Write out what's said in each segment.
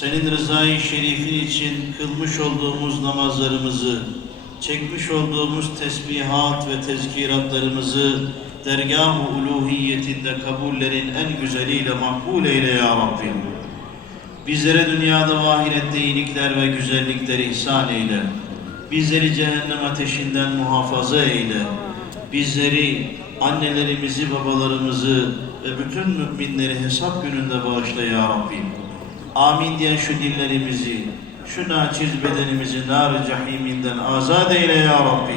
senin rızayı şerifin için kılmış olduğumuz namazlarımızı, çekmiş olduğumuz tesbihat ve tezkiratlarımızı dergah-ı uluhiyetinde kabullerin en güzeliyle makbul eyle ya Rabbi. Bizlere dünyada ve ahirette iyilikler ve güzellikler ihsan eyle. Bizleri cehennem ateşinden muhafaza eyle. Bizleri, annelerimizi, babalarımızı ve bütün müminleri hesap gününde bağışla ya Rabbi. Amin diyen şu dillerimizi, şu naçiz bedenimizi nar-ı cehiminden azat eyle ya Rabbi.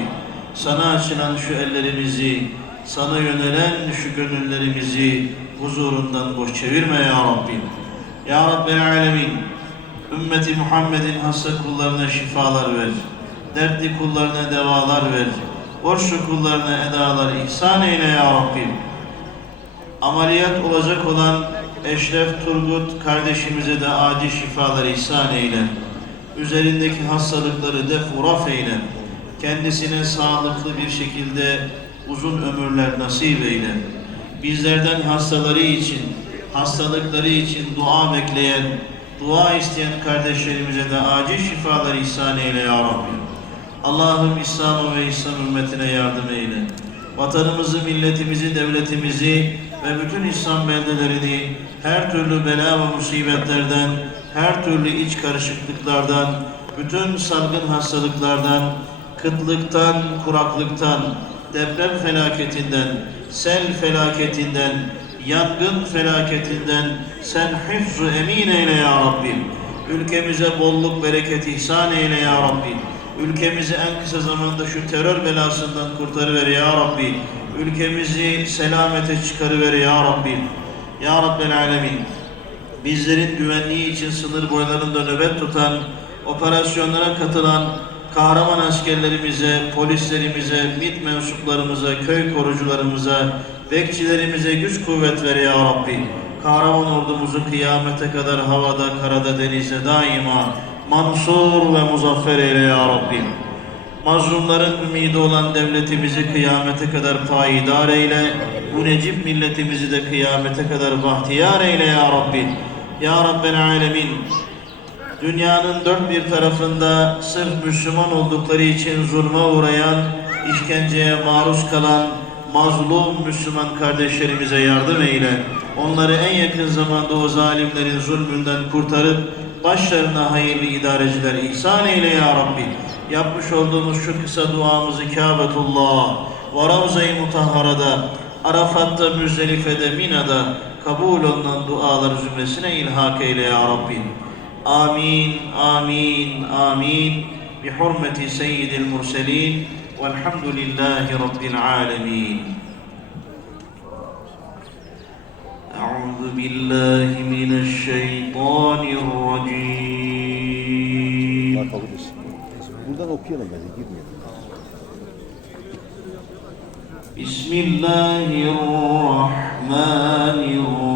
Sana açılan şu ellerimizi, sana yönelen şu gönüllerimizi huzurundan boş çevirme ya Rabbi. Ya Rabbel Alemin, ümmeti Muhammed'in hasta kullarına şifalar ver. Dertli kullarına devalar ver. Borçlu kullarına edalar ihsan eyle ya Rabbim. Ameliyat olacak olan Eşref Turgut kardeşimize de acil şifalar ihsan eyle. Üzerindeki hastalıkları def uraf eyle. Kendisine sağlıklı bir şekilde uzun ömürler nasip eyle. Bizlerden hastaları için, hastalıkları için dua bekleyen, dua isteyen kardeşlerimize de acil şifalar ihsan eyle ya Rabbi. Allah'ım İslam ve İslam ümmetine yardım eyle. Vatanımızı, milletimizi, devletimizi ve bütün İslam beldelerini her türlü bela ve musibetlerden, her türlü iç karışıklıklardan, bütün salgın hastalıklardan, kıtlıktan, kuraklıktan, deprem felaketinden, sel felaketinden, yangın felaketinden sen hıfzu emin eyle ya Rabbim. Ülkemize bolluk, bereket ihsan eyle ya Rabbim. Ülkemizi en kısa zamanda şu terör belasından kurtarıver ya Rabbi. Ülkemizi selamete çıkarıver ya Rabbi. Ya Rabbel Alemin. Bizlerin güvenliği için sınır boylarında nöbet tutan, operasyonlara katılan kahraman askerlerimize, polislerimize, MİT mensuplarımıza, köy korucularımıza, bekçilerimize güç kuvvet ver ya Rabbi. Kahraman ordumuzu kıyamete kadar havada, karada, denizde daima mansur ve muzaffer eyle ya Rabbi. Mazlumların ümidi olan devletimizi kıyamete kadar payidar eyle. Bu necip milletimizi de kıyamete kadar bahtiyar eyle ya Rabbi. Ya Rabbel Alemin. Dünyanın dört bir tarafında sırf Müslüman oldukları için zulme uğrayan, işkenceye maruz kalan mazlum Müslüman kardeşlerimize yardım eyle. Onları en yakın zamanda o zalimlerin zulmünden kurtarıp başlarına hayırlı idareciler ihsan eyle ya Rabbi Yapmış olduğumuz şu kısa duamızı Kâbetullah ve Ravza-i Mutahhara'da, Arafat'ta, Müzdelife'de, Mina'da kabul olunan dualar zümresine ilhak eyle ya Rabbi. آمين آمين آمين بحرمة سيد المرسلين والحمد لله رب العالمين أعوذ بالله من الشيطان الرجيم buradan okuyalım bence girmeyelim. Bismillahirrahmanirrahim.